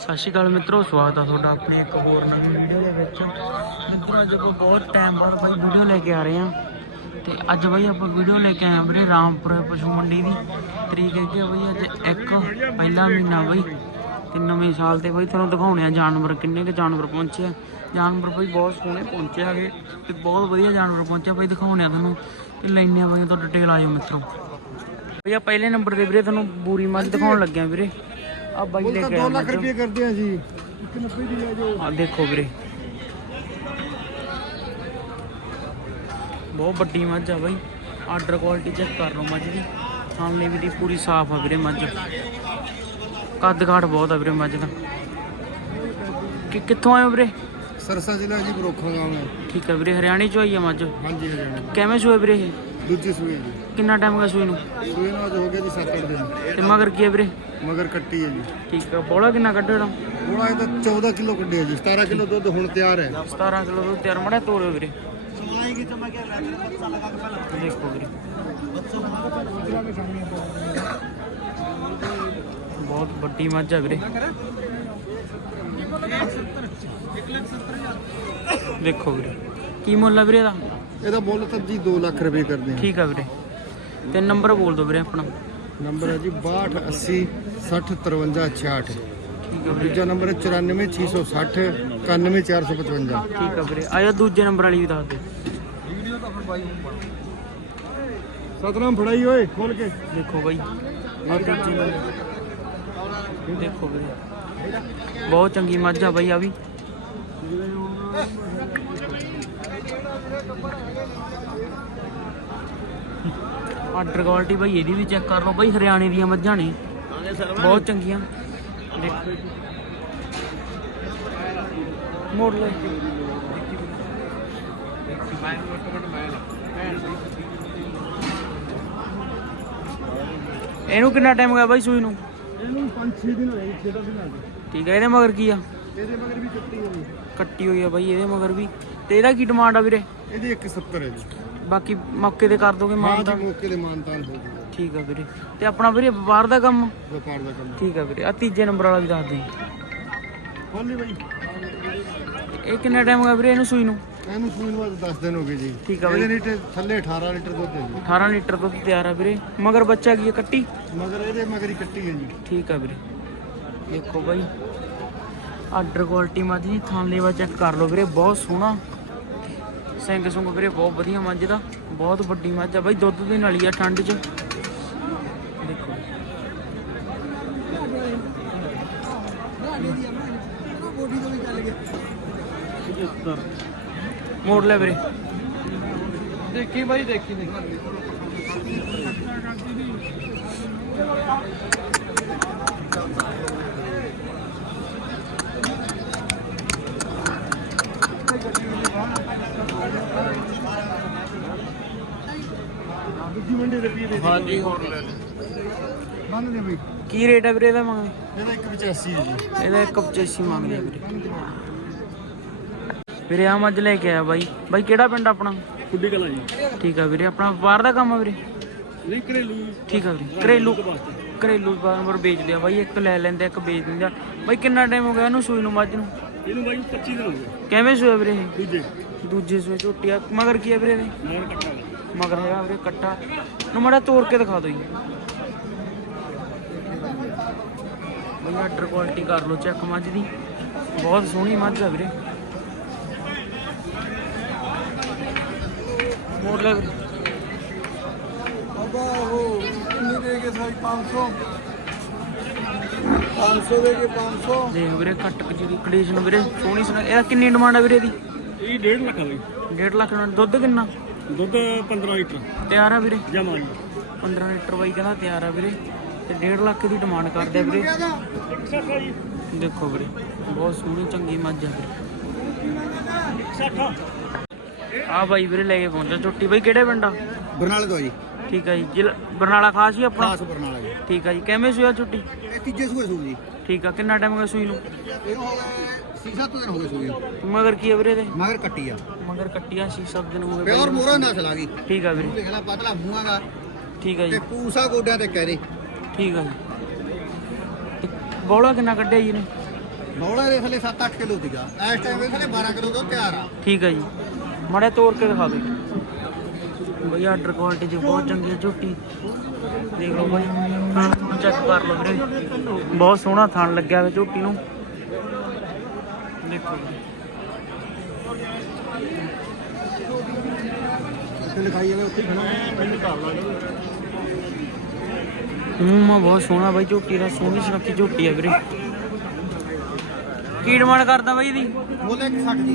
ਸਤਿ ਸ਼੍ਰੀ ਅਕਾਲ ਮਿੱਤਰੋ, ਸਵਾਗਤ ਆ ਤੁਹਾਡਾ ਆਪਣੇ ਇੱਕ ਹੋਰ ਨਵੀਂ ਵੀਡੀਓ ਦੇ ਵਿੱਚ। ਮਿੱਤਰੋ, ਅੱਜ ਆਪਾਂ ਬਹੁਤ ਟਾਈਮ ਬਾਅਦ ਬਾਈ ਵੀਡੀਓ ਲੈ ਕੇ ਆ ਰਹੇ ਹਾਂ। ਤੇ ਅੱਜ ਬਾਈ ਆਪਾਂ ਵੀਡੀਓ ਲੈ ਕੇ ਆਏ ਹਾਂ ਵੀਰੇ ਰਾਮਪੁਰ ਪਸ਼ੂ ਮੰਡੀ ਦੀ। ਤਰੀਕ ਹੈਗੀ ਆ ਬਾਈ ਅੱਜ ਇੱਕ, ਪਹਿਲਾ ਮਹੀਨਾ ਬਾਈ। ਤੇ ਨਵੇਂ ਸਾਲ ਤੇ ਬਾਈ ਤੁਹਾਨੂੰ ਦਿਖਾਉਣੇ ਆ ਜਾਨਵਰ, ਕਿੰਨੇ ਕੁ ਜਾਨਵਰ ਪਹੁੰਚੇ ਆ। ਜਾਨਵਰ ਬਾਈ ਬਹੁਤ ਸੋਹਣੇ ਪਹੁੰਚੇ ਹੈਗੇ ਤੇ ਬਹੁਤ ਵਧੀਆ ਜਾਨਵਰ ਪਹੁੰਚੇ ਬਾਈ, ਦਿਖਾਉਣੇ ਆ ਤੁਹਾਨੂੰ। ਤੇ ਲੈਣੇ ਆ ਬਾਈ ਤੋਂ ਡਿਟੇਲ ਆਇਓ ਮਿੱਤਰੋ। ਭਈਆ ਪਹਿਲੇ ਨੰਬਰ ਤੇ ਵੀਰੇ ਤੁਹਾਨੂੰ ਬੂਰੀ ਮੱਝ ਦਿਖਾਉਣ ਲੱਗਿਆ ਵੀਰੇ। ਆ ਬਾਈ ਲੈ ਕੇ ਆਇਆ ਮੱਝ ਰੁਪਏ ਕਰਦੇ ਆ ਜੀ। 190 ਦੀ ਲੈ ਜਾਓ। ਆ ਦੇਖੋ ਵੀਰੇ। ਬਹੁਤ ਵੱਡੀ ਮੱਝ ਆ ਬਾਈ। ਆਰਡਰ ਕੁਆਲਿਟੀ ਚੈੱਕ ਕਰ ਲਓ ਮੱਝ ਦੀ। ਸਾਹਮਣੇ ਵੀ ਦੀ ਪੂਰੀ ਸਾਫ਼ ਆ ਵੀਰੇ ਮੱਝ। ਕੱਦ ਕਾਠ ਬਹੁਤ ਆ ਵੀਰੇ ਮੱਝ ਦਾ। ਕਿ ਕਿੱਥੋਂ ਆਏ ਹੋ ਵੀਰੇ? ਸਰਸਾ ਜ਼ਿਲ੍ਹਾ ਜੀ ਬਰੋਖਾ ਗਾਉਂ ਹੈ ਠੀਕ ਆ ਵੀਰੇ ਹਰਿਆਣੇ ਚੋਂ ਆਈ ਆ ਮੱਝ? ਹਾਂਜੀ ਹਰਿਆਣਾ। ਕਿਵੇਂ ਸੋਏ ਵੀਰੇ ਇਹ? ਦੂਜੀ ਸੂਈ ਜੀ। ਕਿੰਨਾ ਟਾਈਮ ਹੋ ਗਿਆ ਸੂਈ ਨੂੰ? ਸੂਈ ਨੂੰ ਅੱਜ ਹੋ ਗਿਆ ਜੀ 7-8 ਦਿਨ। ਤੇ ਮਗਰ ਕੀ ਆ ਵੀਰੇ? ਮਗਰ ਕੱਟੀ ਹੈ ਜੀ। ਠੀਕ ਆ ਬੋਲਾ ਕਿੰਨਾ ਕੱਢਣਾ ਥੋੜਾ ਇਹ ਤਾਂ 14 ਕਿਲੋ ਕੱਢਿਆ ਜੀ 17 ਕਿਲੋ ਦੁੱਧ ਹੁਣ ਤਿਆਰ ਹੈ। 17 ਕਿਲੋ ਦੁੱਧ ਤਿਆਰ ਮੜਾ ਤੋੜੋ ਵੀਰੇ। ਦੇਖੋ ਵੀਰੇ। ਬਹੁਤ ਵੱਡੀ ਮੱਝ ਆ ਵੀਰੇ। ਦੇਖੋ ਵੀਰੇ ਕੀ ਮੁੱਲ ਵੀਰੇ ਇਹਦਾ? ਇਹਦਾ ਮੁੱਲ ਤਾਂ ਜੀ 2 ਲੱਖ ਰੁਪਏ ਕਰਦੇ ਆ ਠੀਕ ਆ ਵੀਰੇ। ਤੇ ਨੰਬਰ ਬੋਲ ਦਿਓ ਵੀਰੇ ਆਪਣਾ। ਨੰਬਰ ਹੈ ਜੀ 62 80 60 53 66 ਠੀਕ ਆ ਵੀਰੇ। ਦੂਜਾ ਨੰਬਰ ਹੈ 94 660 91 455 ਠੀਕ ਆ ਵੀਰੇ। ਆਇਆ ਦੂਜੇ ਨੰਬਰ ਵਾਲੀ ਵੀ ਦੱਸ ਦੇ ਸਤਨਾਮ ਫੜਾਈ ਓਏ ਖੋਲ ਕੇ। ਦੇਖੋ ਬਾਈ। ਆਹ ਦੂਜੇ ਨੰਬਰ ਦੇਖੋ ਵੀਰੇ। ਬਹੁਤ ਚੰਗੀ ਮੱਝ ਆ ਬਾਈ ਆ ਵੀ। ਆਰਡਰ ਕੁਆਲਿਟੀ ਬਾਈ ਇਹਦੀ ਵੀ ਚੈੱਕ ਕਰ ਲਓ ਬਾਈ ਹਰਿਆਣੇ ਦੀਆਂ ਮੱਝਾਂ ਨੇ। ਬਹੁਤ ਚੰਗੀਆਂ। ਦੇਖੋ। ਮੋੜ ਲੈ ਇਹਨੂੰ ਕਿੰਨਾ ਟਾਈਮ ਹੋ ਗਿਆ ਬਾਈ ਸੂਈ ਨੂੰ? ਇਹਨੂੰ 5-6 ਦਿਨ ਹੋਏ 6 ਦਿਨ ਠੀਕ ਹੈ ਇਹਦੇ ਮਗਰ ਕੀ ਆ? ਇਹਦੇ ਮਗਰ ਵੀ ਕੱਟੀ ਹੈ। ਜੀ ਕੱਟੀ ਹੋਈ ਆ ਬਾਈ ਇਹਦੇ ਮਗਰ ਵੀ। ਤੇ ਇਹਦਾ ਕੀ ਡਿਮਾਂਡ ਆ ਵੀਰੇ? ਇਹਦੀ 170 ਹੈ ਜੀ। ਬਾਕੀ ਮੌਕੇ ਤੇ ਕਰ ਦੋਗੇ ਹਾਂ ਮਾਨਤਾ ਜੀ ਮੌਕੇ ਦੇ ਮਾਨਤਾਨ ਹੋ ਜੂਗਾ ਠੀਕ ਆ ਵੀਰੇ। ਤੇ ਆਪਣਾ ਵੀਰੇ ਵਪਾਰ ਦਾ ਕੰਮ? ਵਪਾਰ ਦਾ ਕੰਮ। ਠੀਕ ਆ ਵੀਰੇ। ਆ ਤੀਜੇ ਨੰਬਰ ਵਾਲਾ ਵੀ ਦੱਸ ਦੇ ਖੋਲੀ ਬਾਈ। ਇਹ ਕਿੰਨਾ ਟਾਈਮ ਹੋ ਗਿਆ ਵੀਰੇ ਇਹਨੂੰ ਸੂਈ ਨੂੰ? ਇਹਨੂੰ ਸੂਈ ਨੂੰ ਅੱਜ 10 ਦਿਨ ਹੋ ਗਏ ਜੀ। ਠੀਕ ਆ ਬਾਈ। ਇਹਦੇ ਲੀਟਰ ਥੱਲੇ 18 ਲੀਟਰ ਦੁੱਧ ਹੈ ਜੀ। 18 ਲੀਟਰ ਦੁੱਧ ਤਿਆਰ ਆ ਵੀਰੇ। ਮਗਰ ਬੱਚਾ ਕੀ ਕੱਟੀ? ਮਗਰ ਇਹਦੇ ਮਗਰ ਹੀ ਕੱਟੀ ਹੈ ਜੀ। ਠੀਕ ਆ ਵੀਰੇ। ਦੇਖੋ ਬਾਈ। ਆਰਡਰ ਕੁਆਲਿਟੀ ਦੀ ਥਾਂ ਲੇਵਾ ਚੈੱਕ ਕਰ ਲਓ ਵੀਰੇ। ਬਹੁਤ ਸੋਹਣਾ। ਸਿੰਘ ਸੁੰਗ ਵੀਰੇ, ਬਹੁਤ ਵਧੀਆ ਮੱਝ ਦਾ, ਬਹੁਤ ਵੱਡੀ ਮੱਝ ਆ ਬਾਈ, ਦੁੱਧ ਦੇ ਨਾਲ ਹੀ ਆ ਠੰਡ 'ਚ। ਦੇਖੋ। ਮੋੜ ਲੈ ਵੀਰੇ। ਦੇਖੀ ਬਾਈ, ਦੇਖੀ ਦੇਖੀ। ਦੂਜੀ ਮੰਡੀ ਰੁਪਏ ਦੇ ਹਾਂਜੀ। ਹੋਰ ਲੈ ਬੰਨ ਦੇ ਬਈ। ਕੀ ਰੇਟ ਆ ਵੀਰੇ ਇਹਦਾ ਮੰਗਦੇ? ਇਹਦਾ 185 ਹੈ ਜੀ। ਇਹਦਾ ਇੱਕ 85 ਮੰਗਦੇ ਆ ਵੀਰੇ। ਵੀਰੇ ਆ ਮੱਝ ਲੈ ਕੇ ਆਇਆ ਬਾਈ। ਬਾਈ ਕਿਹੜਾ ਪਿੰਡ ਆਪਣਾ? ਕੁੱਡੀ ਕਲਾ ਜੀ। ਠੀਕ ਆ ਵੀਰੇ ਆਪਣਾ ਵਪਾਰ ਦਾ ਕੰਮ ਆ ਵੀਰੇ? ਨਹੀਂ ਘਰੇਲੂ। ਠੀਕ ਆ ਵੀਰੇ ਘਰੇਲੂ ਘਰੇਲੂ ਜਾਨਵਰ ਵੇਚਦੇ ਆ ਬਾਈ ਇੱਕ ਲੈ ਲੈਂਦੇ ਇੱਕ ਵੇਚ ਦਿੰਦੇ ਆ। ਬਾਈ ਕਿੰਨਾ ਟਾਈਮ ਹੋ ਗਿਆ ਇਹਨੂੰ ਸੂਈ ਨੂੰ ਮੱਝ ਨੂੰ? ਇਹਨੂੰ ਬਾਈ 25 ਦਿਨ ਹੋ ਗਏ। ਕਿਵੇਂ ਸੂਆ ਵੀਰੇ ਇਹ? ਦੂਜੇ। ਦੂਜੇ ਸੂਏ ਝੋਟੀ ਆ ਮਗਰ ਕੀ ਆ ਵੀਰੇ ਇਹਦੇ? ਮੋੜ ਕੱਟਾ ਮਗਰ ਹੈਗਾ ਵੀਰੇ ਕੱਟਾ। ਨੂੰ ਮੜਾ ਤੋੜ ਕੇ ਦਿਖਾ ਦਿਓ ਜੀ। ਬਈ ਆਰਡਰ ਕੁਆਲਿਟੀ ਕਰ ਲਓ ਚੈੱਕ ਮੱਝ ਦੀ। ਬਹੁਤ ਸੋਹਣੀ ਮੱਝ ਆ ਵੀਰੇ। ਮੋੜ ਲੈ ਵੀਰੇ। ਬਾਬਾ ਉਹ ਕਿੰਨੀ ਦੇ ਕੇ ਸਾਈ? 500 500 ਦੇ ਕੇ 500 ਦੇਖ ਵੀਰੇ ਕੱਟ ਜਿਹੜੀ ਕੰਡੀਸ਼ਨ ਵੀਰੇ। ਸੋਹਣੀ ਸੁਣਾ ਇਹਦਾ ਕਿੰਨੀ ਡਿਮਾਂਡ ਆ ਵੀਰੇ ਦੀ ਇਹ 1.5 ਲੱਖ ਬਈ 1.5 ਲੱਖ ਨਾਲ। ਦੁੱਧ ਕਿੰਨਾ? ਦੁੱਧ 15 ਲੀਟਰ। ਤਿਆਰ ਆ ਵੀਰੇ? ਜਮਾ ਜੀ। 15 ਲੀਟਰ ਬਾਈ ਕਹਿੰਦਾ ਤਿਆਰ ਆ ਵੀਰੇ। ਤੇ 1.5 ਲੱਖ ਦੀ ਡਿਮਾਂਡ ਕਰਦੇ ਆ ਵੀਰੇ। ਦੇਖੋ ਵੀਰੇ ਬਹੁਤ ਸੋਹਣੀ ਚੰਗੀ ਮੱਝ ਆ ਵੀਰੇ। ਆ। ਬਾਈ ਵੀਰੇ ਲੈ ਕੇ ਪਹੁੰਚਾ। ਝੋਟੀ ਬਾਈ ਕਿਹੜੇ ਪਿੰਡ ਆ? ਬਰਨਾਲੇ ਤੋਂ ਜੀ। ਠੀਕ ਆ ਜੀ। ਜ਼ਿਲ੍ਹਾ ਬਰਨਾਲਾ ਖਾਸ ਹੀ ਆਪਣਾ? ਖਾਸ ਬਰਨਾਲਾ ਜੀ। ਠੀਕ ਆ ਜੀ। ਕਿਵੇਂ ਸੂਆ ਇਹ ਤੀਜੇ ਸੂਏ ਸੂ ਜੀ। ਠੀਕ ਆ। ਕਿੰਨਾ ਟਾਈਮ ਹੋ ਗਿਆ ਸੂਈ ਨੂੰ? ਇਹਨੂੰ ਹੋ ਗਏ 6-7 ਦਿਨ ਹੋ ਗਏ ਸੂਏ ਮਗਰ ਕੀ ਆ ਵੀਰੇ ਦੇ ਮਗਰ ਕੱਟੀ ਆ। ਮਗਰ ਕੱਟੀਆਂ ਸੀ ਸਭ ਦਿਨ ਹੋ ਗਏ ਪਿਓਰ। ਮੋਰਾ ਨਸਲ ਆ ਗਈ। ਠੀਕ ਆ ਵੀਰੇ। ਦੇਖ ਲੈ ਪਤਲਾ ਮੂੰਹਾਂ ਦਾ। ਠੀਕ ਆ ਤੇ ਜੀ ਪੂਸਾ ਗੋਡਿਆਂ ਤੇ ਕਹਿਰੇ ਠੀਕ ਆ ਜੀ। ਤੇ ਬੋਲਾ ਕਿੰਨਾ ਕੱਢਿਆ ਜੀ ਨੇ ਬੌਲਾ ਦੇ ਥੱਲੇ 7-8 ਕਿਲੋ ਸੀਗਾ। ਇਸ ਟਾਈਮ ਇਹ ਥੱਲੇ 12 ਕਿਲੋ ਦਾ ਤਿਆਰ ਆ। ਠੀਕ ਹੈ ਜੀ। ਮਾੜਾ ਤੋੜ ਕੇ ਦਿਖਾ ਦਿਓ ਬਈ ਆਰਡਰ ਕੁਆਲਿਟੀ ਜੀ ਬਹੁਤ ਚੰਗੀ ਹੈ ਝੋਟੀ। ਦੇਖ ਲਓ ਬਈ। ਚੈੱਕ ਕਰ ਲਓ ਵੀਰੇ। ਬਹੁਤ ਸੋਹਣਾ ਥਣ ਲੱਗਿਆ ਹੋਇਆ ਝੋਟੀ ਨੂੰ। ਦੇਖੋ। ਇੱਥੇ ਲਿਖਾਈ ਜਾਵੇ ਉੱਥੇ ਖੜਾ ਮੈਨੂੰ ਕਰ ਮੂੰਹ ਬਹੁਤ ਸੋਹਣਾ ਬਾਈ ਝੋਟੀ ਦਾ ਸੋਹਣੀ ਸੁਨੱਖੀ ਝੋਟੀ ਆ ਵੀਰੇ। ਕੀ ਡਿਮਾਂਡ ਕਰਦਾ ਬਾਈ ਇਹਦੀ? ਬੋਲੇ 160 ਜੀ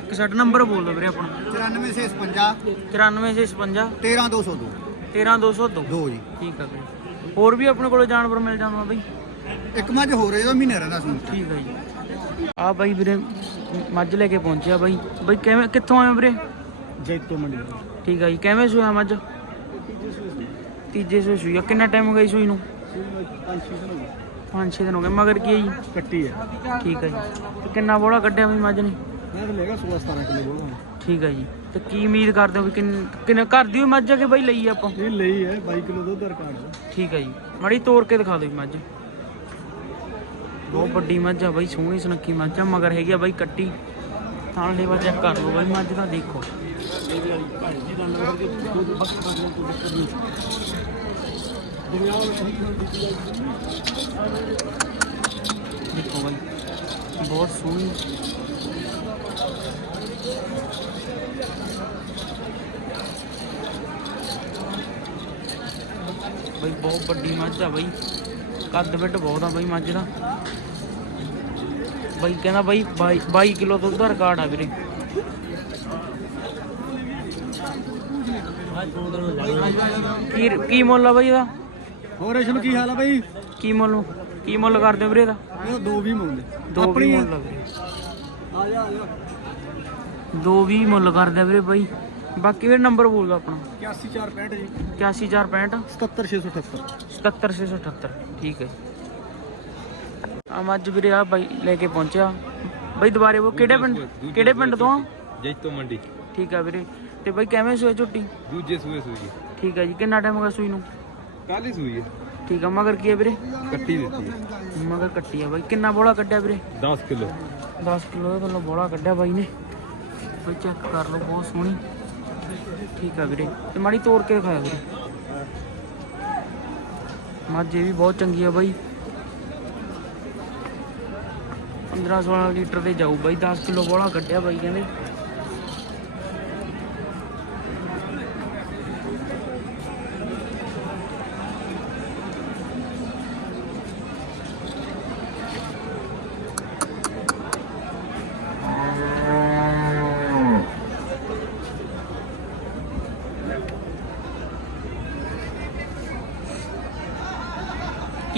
61 ਨੰਬਰ ਬੋਲ ਦਿਓ ਵੀਰੇ ਆਪਣਾ। 94 ਸੇ 56 94 ਸੇ 56 13202 13202 ਦੋ। ਜੀ। ਠੀਕ ਆ ਵੀਰੇ ਹੋਰ ਵੀ ਆਪਣੇ ਕੋਲ ਜਾਨਵਰ ਮਿਲ ਜਾਂਦਾ ਬਾਈ? ਇੱਕ ਮੱਝ ਹੋ ਰਹੀ ਮਹੀਨੇ ਰਹਿੰਦਾ ਸੀ। ਠੀਕ ਹੈ ਜੀ। ਆ ਬਾਈ ਵੀਰੇ ਮੱਝ ਲੈ ਕੇ ਪਹੁੰਚਿਆ ਬਾਈ। ਬਾਈ ਕਿਵੇਂ ਕਿੱਥੋਂ ਆਏ ਹੋ ਵੀਰੇ? ਜੈਤੋ ਮੰਡੀ ਠੀਕ ਹੈ ਜੀ ਕਿਵੇਂ ਸੂਆ ਮੱਝ? ਤੀਜੇ ਸੂਏ ਸੂਈ ਆ। ਕਿੰਨਾ ਟਾਈਮ ਹੋ ਗਿਆ ਜੀ ਸੂਈ ਨੂੰ? ਪੰਜ ਛੇ ਦਿਨ ਹੋ ਗਏ। ਮਗਰ ਕੀ ਹੈ ਜੀ? ਕੱਟੀ ਹੈ। ਠੀਕ ਹੈ ਜੀ। ਕਿੰਨਾ ਬੋਲਾ ਕੱਢਿਆ ਬਈ ਮੱਝ ਨੇ? ਮੈਂ ਤਾਂ ਲੈਗਾ 16 17 ਕਿਲੋ ਬੋਲਵਾ ਠੀਕ ਹੈ ਜੀ। ਤੇ ਕੀ ਉਮੀਦ ਕਰਦੇ ਹੋ ਵੀ ਕਿੰਨ ਘਰ ਦੀ ਮੱਝ ਆ ਕਿ ਬਾਈ ਲਈ ਆ ਆਪਾਂ? ਇਹ ਲਈ ਹੈ 22 ਕਿਲੋ ਦੁੱਧ ਰਿਕਾਰਡ ਠੀਕ ਹੈ ਜੀ। ਮੜੀ ਤੋੜ ਕੇ ਦਿਖਾ ਦਿਓ ਮੱਝ। ਬਹੁਤ ਵੱਡੀ ਮੱਝ ਆ ਬਾਈ, ਸੋਹਣੀ ਸੁਨੱਖੀ ਮੱਝ ਆ, ਮਗਰ ਹੈਗੀ ਆ ਬਾਈ ਕੱਟੀ। ਥਾਣ ਲੇਵਾ ਚੈੱਕ ਕਰ ਲਓ ਬਾਈ ਮੱਝ ਦਾ, ਦੇਖੋ। ਦੇਖੋ ਬਾਈ, ਬਹੁਤ ਸੋਹਣੀ। ਬਈ ਬਹੁਤ ਵੱਡੀ ਮੱਝ ਆ ਬਈ। ਕੱਦ ਵਿੱਡ ਬਹੁਤ ਆ ਬਈ ਮੱਝ ਦਾ। ਬਈ ਕਹਿੰਦਾ ਬਈ 22 ਕਿਲੋ ਦੁੱਧ ਦਾ ਰਿਕਾਰਡ ਆ ਵੀਰੇ। ਕੀ ਕੀ ਮੁੱਲ ਆ ਬਈ ਇਹਦਾ? ਹੋਰ ਰੇਸ਼ਮ ਕੀ ਹਾਲ ਆ ਬਾਈ? ਕੀ ਮੁੱਲ ਕੀ ਮੁੱਲ ਕਰਦੇ ਹੋ ਵੀਰੇ ਇਹਦਾ? ਇਹ ਦੋ ਵੀ ਮੰਗਦੇ ਦੋ ਵੀ ਮੁੱਲ ਆ ਜਾ ਆ ਜਾ। ਦੋ ਵੀ ਮੁੱਲ ਕਰਦੇ ਵੀਰੇ ਬਈ। ਬਾਕੀ ਵੀਰੇ ਨੰਬਰ ਬੋਲ ਦਿਓ ਆਪਣਾ 81465 ਜੀ। 81465 77678 77678 ਠੀਕ ਹੈ ਆ ਮੱਝ ਵੀਰੇ ਆ ਬਾਈ ਲੈ ਕੇ ਪਹੁੰਚਿਆ। ਬਾਈ ਦੁਬਾਰੇ ਉਹ ਕਿਹੜੇ ਪਿੰਡ ਕਿਹੜੇ ਪਿੰਡ ਤੋਂ? ਆ? ਜੈਤੋ ਮੰਡੀ। ਠੀਕ ਆ ਵੀਰੇ। ਤੇ ਬਾਈ ਕਿਵੇਂ ਸੋਏ ਝੁੱਟੀ? ਦੂਜੇ ਸੂਏ ਸੂਈ ਠੀਕ ਆ ਜੀ ਕਿੰਨਾ ਟਾਈਮ ਹੋ ਗਿਆ ਸੂਈ ਨੂੰ? ਕੱਲ ਹੀ ਸੂਈ ਹੈ। ਠੀਕ ਆ ਮਗਰ ਕੀ ਆ ਵੀਰੇ? ਕੱਟੀ ਦਿੱਤੀ ਹੈ। ਮਗਰ ਕੱਟੀ ਆ ਬਾਈ। ਕਿੰਨਾ ਬੋਲਾ ਕੱਢਿਆ ਵੀਰੇ? 10 ਕਿਲੋ। 10 ਕਿਲੋ ਦੇ ਵੱਲੋਂ ਬੋਲਾ ਕੱਢਿਆ ਬਾਈ ਨੇ। ਬਾਈ ਚੈੱਕ ਕਰ ਲਓ ਬਹੁਤ ਸੋਹਣੀ। ਠੀਕ ਆ ਵੀਰੇ। ਤੇ ਮਾੜੀ ਤੋੜ ਕੇ ਦਿਖਾਇਆ ਵੀਰੇ। ਮੱਝ ਇਹ ਵੀ ਬਹੁਤ ਚੰਗੀ ਆ ਬਾਈ। 15 16 ਲੀਟਰ ਤੇ ਜਾਊ ਬਾਈ 10 ਕਿਲੋ ਬੋਲਾ ਕੱਢਿਆ ਬਾਈ ਕਹਿੰਦੇ।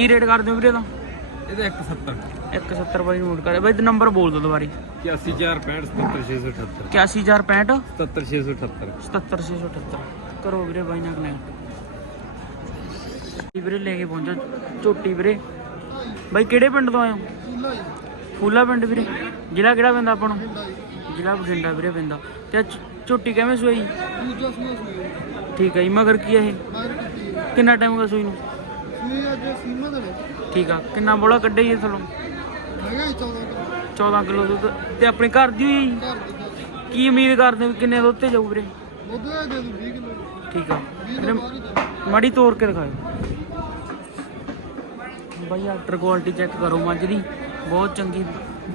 ਕੀ ਰੇਟ ਕਰਦੇ ਹੋ ਵੀਰੇ ਦਾ ਇਹਦਾ 170 170 ਬਾਈ ਨੋਟ ਕਰੇ ਬਾਈ ਨੰਬਰ ਬੋਲ ਦਿਓ ਦੁਬਾਰੇ। 84665 77678 81065 77678 77678 ਕਰੋ ਵੀਰੇ ਬਾਈ ਨਾਲ ਕਨੈਕਟ ਵੀਰੇ ਲੈ ਕੇ ਪਹੁੰਚੋ ਝੋਟੀ ਵੀਰੇ। ਬਾਈ ਕਿਹੜੇ ਪਿੰਡ ਤੋਂ ਆਏ ਹੋ? ਫੂਲਾ ਪਿੰਡ ਵੀਰੇ। ਜ਼ਿਲ੍ਹਾ ਕਿਹੜਾ ਪੈਂਦਾ ਆਪਾਂ ਨੂੰ? ਜ਼ਿਲ੍ਹਾ ਬਠਿੰਡਾ ਵੀਰੇ ਪੈਂਦਾ। ਤੇ ਝੋਟੀ ਕਿਵੇਂ ਸੋਈ? ਠੀਕ ਹੈ ਜੀ ਮਗਰ ਕੀ ਹੈ ਇਹ? ਕਿੰਨਾ ਟਾਈਮ ਹੋ ਗਿਆ ਸੂਈ ਨੂੰ? ਠੀਕ ਆ ਕਿੰਨਾ ਬੋਲਾ ਕੱਢਿਆ ਜੀ ਥਲੋਂ 14 ਕਿਲੋ ਦੁੱਧ। ਤੇ ਆਪਣੇ ਘਰ ਦੀ ਹੋਈ? ਜੀ? ਕੀ ਉਮੀਦ ਕਰਦੇ ਹੋ ਵੀ ਕਿੰਨੇ ਦੁੱਧ ਤੇ ਜਾਊ ਵੀਰੇ? ਠੀਕ ਆ। ਵੀਰੇ ਮਾੜੀ ਤੋੜ ਕੇ ਦਿਖਾਓ ਬਾਈ ਆਫਟਰ ਕੁਆਲਿਟੀ ਚੈੱਕ ਕਰੋ ਮੱਝ ਦੀ। ਬਹੁਤ ਚੰਗੀ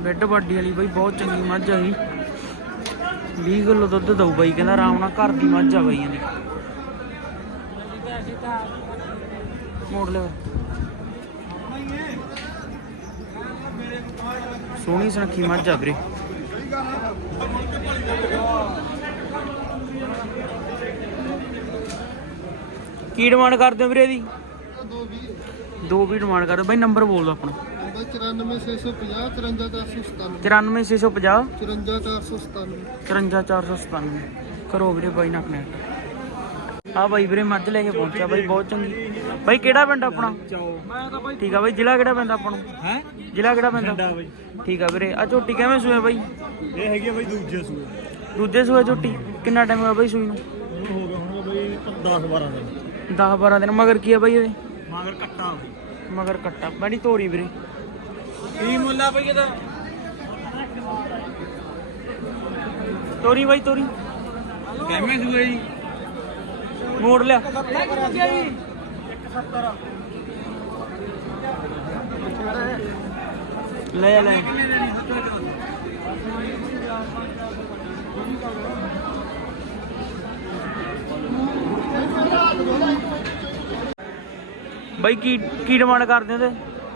ਬੈੱਡ ਬਾਡੀ ਵਾਲੀ ਬਾਈ ਬਹੁਤ ਚੰਗੀ ਮੱਝ ਆ ਗਈ 20 ਕਿਲੋ ਦੁੱਧ ਦਊ ਬਾਈ ਕਹਿੰਦਾ ਆਰਾਮ ਨਾਲ ਘਰ ਦੀ ਮੱਝ ਆ ਬਾਈ ਇਹਦੀ। ਮੋੜ ਲੈ ਸੋਹਣੀ ਸੁਨੱਖੀ ਮੱਝ ਆ ਵੀਰੇ। ਕੀ ਡਿਮਾਂਡ ਕਰਦੇ ਹੋ ਵੀਰੇ ਇਹਦੀ? ਦੋ ਵੀ ਡਿਮਾਂਡ ਕਰਦੇ। ਬਾਈ ਨੰਬਰ ਬੋਲ ਦਿਓ ਆਪਣਾ। 94650 54497 94650 54497 54497 ਕਰੋ ਵੀਰੇ ਬਾਈ ਨਾਲ ਕਨੈਕਟ ਆ ਬਾਈ ਵੀਰੇ ਮੱਝ ਲੈ ਕੇ ਪਹੁੰਚਿਆ ਬਾਈ ਬਹੁਤ ਚੰਗੀ। ਬਾਈ ਕਿਹੜਾ ਪਿੰਡ ਆਪਣਾ? ਠੀਕ ਆ ਬਾਈ ਜ਼ਿਲ੍ਹਾ ਕਿਹੜਾ ਪੈਂਦਾ ਆਪਾਂ ਨੂੰ? ਹੈ? ਜ਼ਿਲ੍ਹਾ ਕਿਹੜਾ ਪੈਂਦਾ ਠੀਕ ਆ ਵੀਰੇ ਆ ਝੋਟੀ ਕਿਵੇਂ ਸੂਏ ਬਾਈ? ਇਹ ਹੈਗੀ ਆ ਬਾਈ ਦੂਜੇ ਸੂਏ। ਦੂਜੇ ਸੂਏ ਝੋਟੀ ਕਿੰਨਾ ਟਾਈਮ ਹੋਇਆ ਬਾਈ ਸੂਈ ਨੂੰ? ਹੋ ਗਿਆ ਹੁਣ ਬਾਈ 10 12 ਦਿਨ। 10 12 ਦਿਨ ਮਗਰ ਕੀ ਆ ਬਾਈ ਇਹਦੇ ਮਗਰ ਕੱਟਾ ਮਗਰ ਕੱਟਾ ਬੜੀ ਤੋਰੀ ਵੀਰੇ। ਕੀ ਮੁੱਲਾ ਬਈ ਇਹਦਾ? ਤੋਰੀ ਬਾਈ ਤੋਰੀ। ਕਿਵੇਂ ਸੂਏ ਜੀ? ਮੋੜ ਲਿਆ। ਲੈ ਲੈ। ਬਾਈ ਕੀ ਕੀ ਡਿਮਾਂਡ ਕਰਦੇ ਹੋ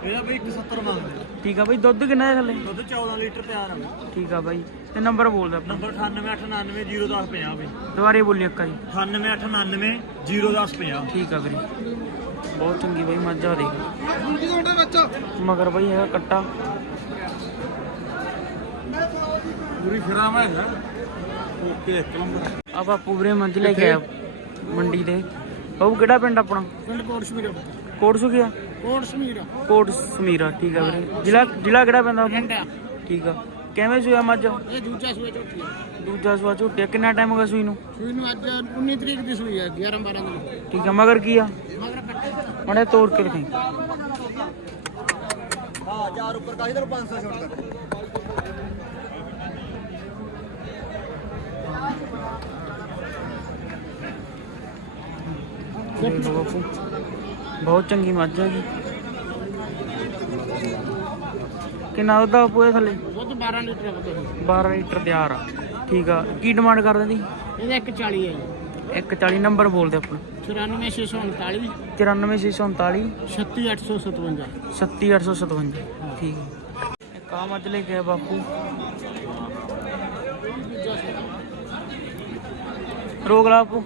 ਇਹਦਾ ਬਈ 170 ਮੰਗਦੇ ਠੀਕ ਆ ਬਾਈ ਦੁੱਧ ਕਿੰਨਾ ਹੈ ਥੱਲੇ? ਦੁੱਧ 14 ਲੀਟਰ ਤਿਆਰ ਆ ਠੀਕ ਆ ਬਾਈ ਤੇ ਨੰਬਰ ਬੋਲ ਦੇ ਆਪਣਾ। ਨੰਬਰ 9898901050 ਬਈ। ਦੁਬਾਰੇ ਬੋਲੀ ਇੱਕ ਵਾਰੀ। 9898901050 ਠੀਕ ਆ ਵੀਰੇ। ਬਹੁਤ ਚੰਗੀ ਬਾਈ ਮੱਝ ਆ ਦੇਖ। ਮਗਰ ਬਾਈ ਹੈਗਾ ਕੱਟਾ। ਪੂਰੀ ਫਿਰਾਵਾ ਹੈ ਓਕੇ ਇੱਕ ਨੰਬਰ। ਆ ਬਾਪੂ ਵੀਰੇ ਮੱਝ ਲੈ ਕੇ ਆਇਆ। ਮੰਡੀ ਦੇ ਬਾਬੂ ਕਿਹੜਾ ਪਿੰਡ ਆਪਣਾ? ਪਿੰਡ ਕੋਟ ਸਮੀਰਾ ਕੋਟ ਸੁਖਿਆ ਕੋਟ ਸਮੀਰਾ। ਕੋਟ ਸਮੀਰਾ ਠੀਕ ਆ ਵੀਰੇ। ਜ਼ਿਲ੍ਹਾ ਜ਼ਿਲ੍ਹਾ ਕਿਹੜਾ ਪੈਂਦਾ? ਘੰਟਾ ਠੀਕ ਆ। ਕਿਵੇਂ ਸੂਆ ਮੱਝ? ਇਹ ਦੂਜਾ ਸੂਆ ਚੌਥੀ ਹੈ ਦੂਜਾ ਸੂਆ ਝੁੱਟਿਆ ਕਿੰਨਾ ਟਾਈਮ ਹੋ ਗਿਆ ਸੂਈ ਨੂੰ? ਸੂਈ ਨੂੰ ਅੱਜ 19 ਤਰੀਕ ਦੀ ਸੂਈ ਹੈ 11 12 ਦਿਨ। ਠੀਕ ਆ। ਮਗਰ ਕੀ ਆ? ਮਗਰ ਕੱਟੇ ਮੜੇ ਤੋੜ ਕੇ ਦਿਖਾਈ। ਹਾਂ ਚਾਰ ਉੱਪਰ ਕਾਹੀ ਦਰ 500 ਛੋੜ ਦੇਖੋ ਬਾਪੂ ਬਹੁਤ ਚੰਗੀ ਮੱਝ ਹੈਗੀ ਕਿੰਨਾ ਉਹਦਾ ਬਾਪੂ ਇਹ ਥੱਲੇ? ਦੁੱਧ 12 ਲੀਟਰ ਬਤੇ 12 ਲੀਟਰ ਤਿਆਰ ਆ। ਠੀਕ ਆ। ਕੀ ਡਿਮਾਂਡ ਕਰ ਦਿੰਦੀ ਇਹਦਾ 140 ਹੈ ਜੀ। 140 ਨੰਬਰ ਬੋਲ ਦੇ ਆਪਣਾ 94639 94639 36857 37857 ਠੀਕ ਹੈ ਇੱਕ ਆ ਮੱਝ ਲੈ ਕੇ ਆਇਆ ਬਾਪੂ। ਰੋਕ ਲਾ ਬਾਪੂ।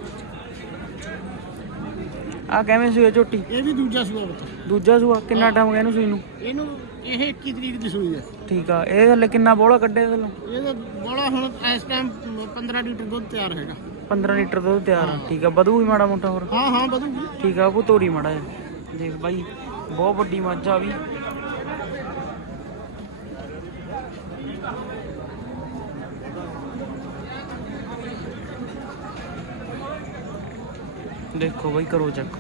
ਆ ਕਿਵੇਂ ਸੂਏ ਝੋਟੀ? ਇਹ ਵੀ ਦੂਜਾ ਸੂਆ ਬਤਾ ਦੂਜਾ ਸੂਆ ਕਿੰਨਾ ਟਾਈਮ ਗਿਆ ਇਹਨੂੰ ਸੂਈ ਨੂੰ? ਇਹਨੂੰ ਇਹ 21 ਤਰੀਕ ਦੀ ਸੂਈ ਹੈ ਠੀਕ ਆ ਇਹ ਥੱਲੇ ਕਿੰਨਾ ਬੋਲਾ ਕੱਢੇ ਥੱਲੋਂ ਇਹਦਾ ਬੜਾ ਹੁਣ ਇਸ ਟਾਈਮ 15 ਲੀਟਰ ਦੁੱਧ ਤਿਆਰ ਹੈਗਾ। 15 ਲੀਟਰ ਦੁੱਧ ਤਿਆਰ ਆ ਠੀਕ ਆ। ਵਧੂ ਵੀ ਮਾੜਾ ਮੋਟਾ ਹੋਰ? ਹਾਂ ਹਾਂ ਵਧੂਗੀ ਠੀਕ ਆ ਉਹ ਤੋਰੀ ਮਾੜਾ ਜਿਹਾ। ਦੇਖ ਬਾਈ ਬਹੁਤ ਵੱਡੀ ਮੱਝ ਆ ਵੀ। ਦੇਖੋ ਬਾਈ ਕਰੋ ਚੈੱਕ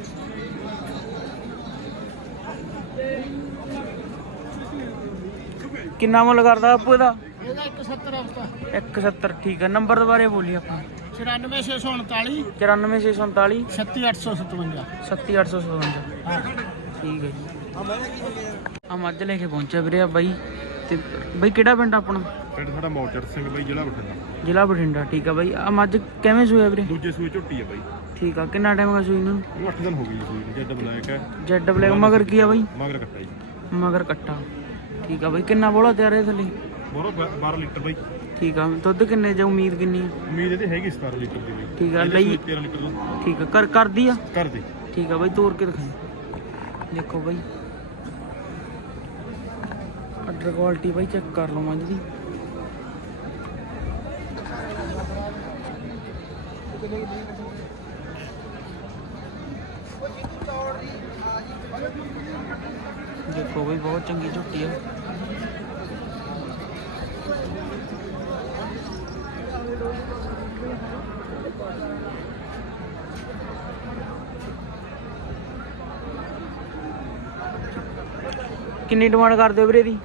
ਕਿੰਨਾ ਮੁੱਲ ਕਰਦਾ ਆਪੂ ਇਹਦਾ ਇਹਦਾ 170 ਹਫਤਾ 170 ਠੀਕ ਆ ਨੰਬਰ ਦੁਬਾਰੇ ਬੋਲੀ ਆਪਾਂ 94639 94649 36857 37857 ਠੀਕ ਹੈ ਜੀ ਆ ਮੱਝ ਲੈ ਕੇ ਪਹੁੰਚਿਆ ਵੀਰੇ ਆ ਬਾਈ ਤੇ ਬਾਈ ਕਿਹੜਾ ਪਿੰਡ ਆਪਣਾ ਪਿੰਡ ਸਾਡਾ ਮੌਚਰ ਸਿੰਘ ਬਾਈ ਜ਼ਿਲ੍ਹਾ ਬਠਿੰਡਾ ਜ਼ਿਲ੍ਹਾ ਬਠਿੰਡਾ ਠੀਕ ਆ ਬਾਈ ਆ ਮੱਝ ਕਿਵੇਂ ਸੂਇਆ ਵੀਰੇ ਦੂਜੇ ਸੂਏ ਝੋਟੀ ਹੈ ਬਾਈ ਠੀਕ ਆ ਕਿੰਨਾ ਟਾਈਮ ਹੋ ਗਿਆ ਸੂਈ ਨੂੰ? ਉਹ 8 ਦਿਨ ਹੋ ਗਈ ਜੀ ਸੂਈ ਨੂੰ ਜੱਡ ਬਲੈਕ ਹੈ। ਜੈਡ ਬਲੈਕ ਮਗਰ ਕੀ ਆ ਬਾਈ? ਮਗਰ ਕੱਟਾ ਜੀ। ਮਗਰ ਕੱਟਾ। ਠੀਕ ਆ ਬਾਈ ਕਿੰਨਾ ਬੋਲਾ ਤਿਆਰ ਹੈ ਥੱਲੇ? ਬੋਰੋ 12 ਲੀਟਰ ਬਾਈ। ਠੀਕ ਆ ਦੁੱਧ ਕਿੰਨੇ ਜਾਂ ਉਮੀਦ ਕਿੰਨੀ ਆ? ਉਮੀਦ ਇਹਦੀ ਹੈਗੀ 17 ਲੀਟਰ ਦੀ ਬਾਈ। ਠੀਕ ਆ ਇਹਦੇ ਲਈ ਸੂਏ 13 ਲੀਟਰ ਦੁੱਧ ਠੀਕ ਆ ਕਰ ਕਰਦੀ ਆ? ਕਰ ਦੇ। ਠੀਕ ਆ ਬਾਈ ਤੋੜ ਕੇ ਦਿਖਾਈ ਦੇਖੋ ਬਾਈ। ਆਰਡਰ ਕੁਆਲਿਟੀ ਬਾਈ ਚੈੱਕ ਕਰ ਲਓ ਮੱਝ ਦੀ ਦੇਖੋ ਬਾਈ ਬਹੁਤ ਚੰਗੀ ਝੁੱਟੀ ਆ। ਕਿੰਨੀ ਡਿਮਾਂਡ ਕਰਦੇ ਹੋ ਵੀਰੇ ਦੀ?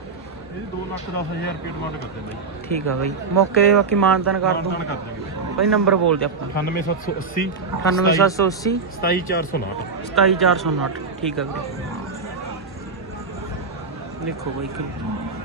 ਇਹਦੀ 2 ਲੱਖ 10 ਹਜ਼ਾਰ ਰੁਪਏ ਡਿਮਾਂਡ ਕਰਦੇ ਬਾਈ। ਠੀਕ ਆ ਬਾਈ। ਮੌਕੇ ਦੇ ਬਾਕੀ ਮਾਨਤਨ ਕਰ ਦੋ। ਮਾਨਤਾਨ ਕਰ ਦਾਂਗੇ ਬਾਈ। ਬਾਈ ਨੰਬਰ ਬੋਲ ਦੇ ਆਪਣਾ 98780 98780 27459 27409 ਠੀਕ ਆ ਵੀਰੇ। ਲਿਖੋ ਬਾਈ ਕਰੋ